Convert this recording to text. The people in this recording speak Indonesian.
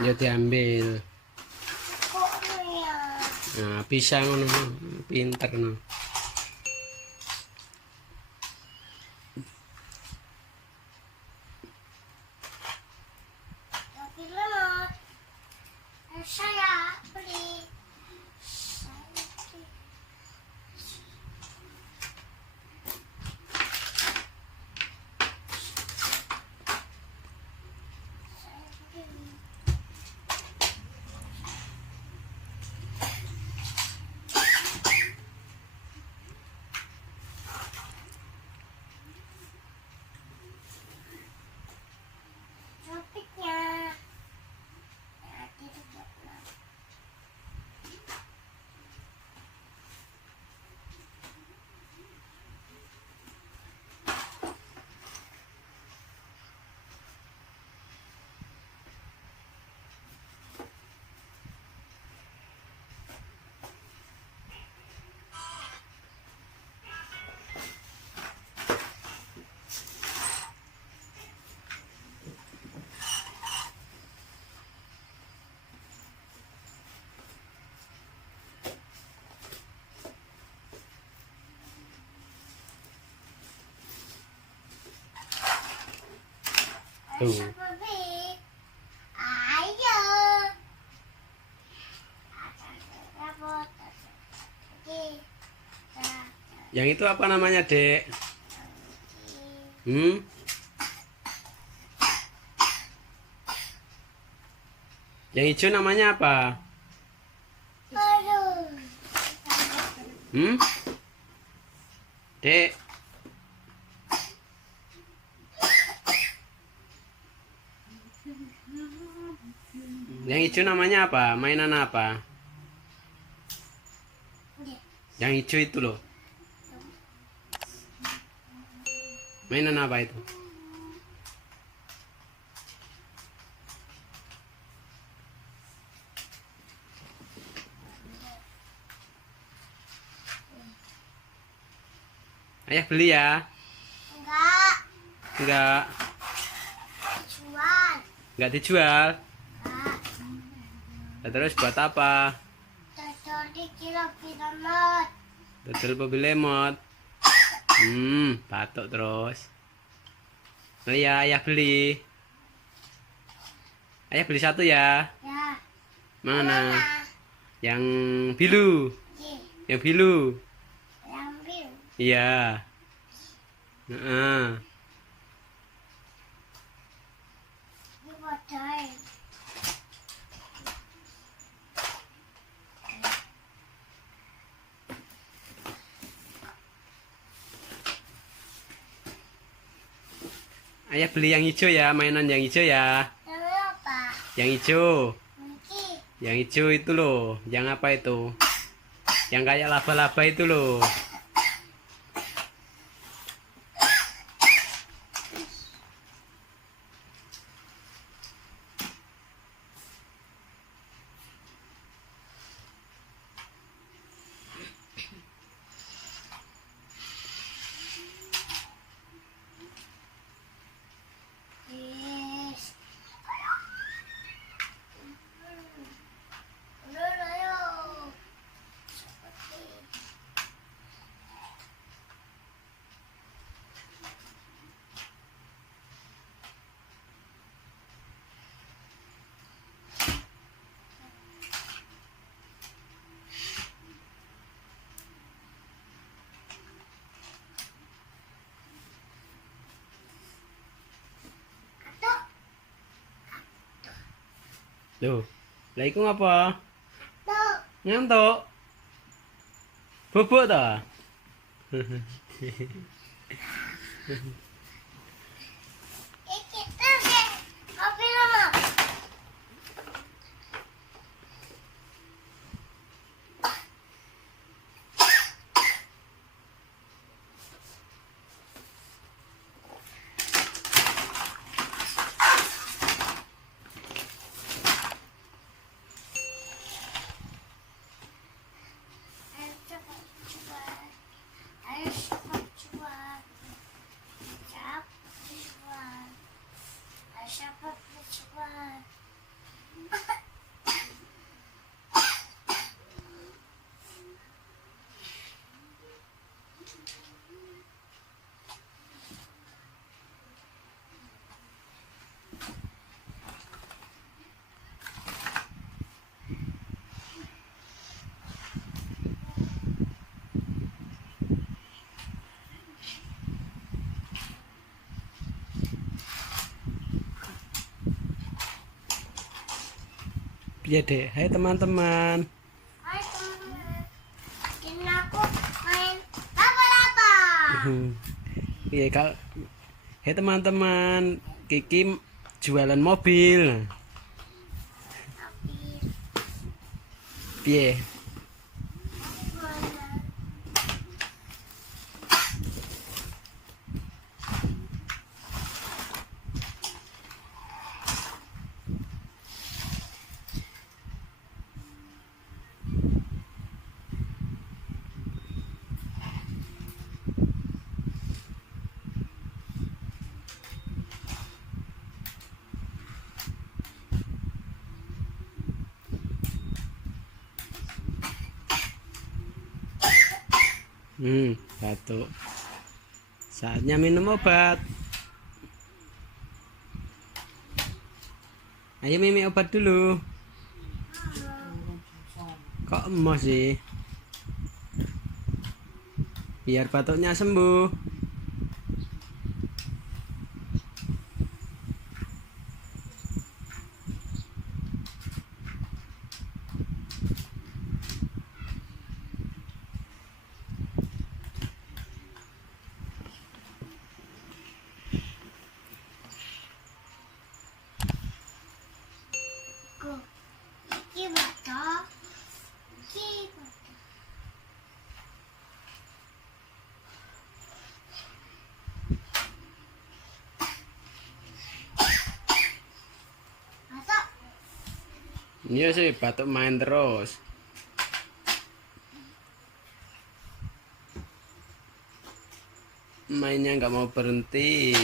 Ya diambil. Kok ya? Nah, bisa ngono. Pinter no. Tapi lemot. Saya beli. Saya beli. Saya beli. Topiknya. Ya, tidak. Tuh. Ayo. Yang itu apa namanya, Dek? Hmm? Yang hijau namanya apa? Hmm? Dek. Yang hijau namanya apa? Mainan apa? Yang hijau itu loh. Mainan apa itu? Ayah beli ya? Enggak. Enggak. Jual. Enggak dijual. Enggak. Nah, terus buat apa? Tadi kira piramid. Dodol mobil lemot. Batuk terus. Nah, ya, ayah beli. Ayah beli satu ya. Ya. Mana? Yang biru. Yang biru. Ambil. Iya. Heeh. Ini botol. Ayah beli yang hijau ya, mainan yang hijau ya. Lalu apa? Yang hijau. Mungkin. Yang hijau itu loh. Yang apa itu? Yang kayak laba-laba itu loh. Yes. Udah, ayo. Aduh. Loh. Lah iku ngapa? Tuh. Ngantuk. Bubuk ta? Kita deh. Kopi lama. Ayo cepat jual. Ayo cepat jual. Ya deh, hai teman-teman. Hai teman-teman. Ini aku main laba-laba. Iya kak, hai teman-teman, Kiki jualan mobil. Tapi Piye? mana? Batuk. Saatnya minum obat. Ayo Mimi obat dulu. Kok emosi sih? Biar batuknya sembuh. Go. Iki batok. Iki batok. Masuk. Iya sih, batuk main terus. Mainnya nggak mau berhenti.